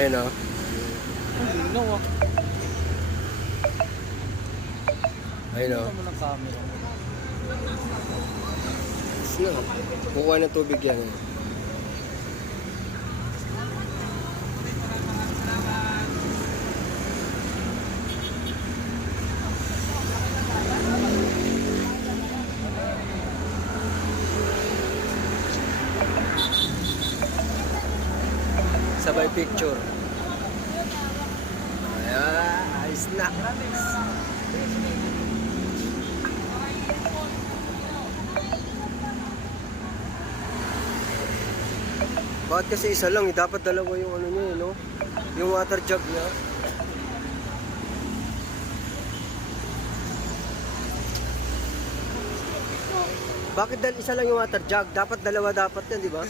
Ayun o. Linaw ah. Ayun o. Ito mo ng camera. Sino? Kukuha ng tubig yan eh. Sabay picture. Ayan, ayos na. Bakit kasi isa lang? Dapat dalawa yung ano niya, no? Yung water jug niya. Bakit isa lang yung water jug? Dapat dalawa dapat yan, di ba?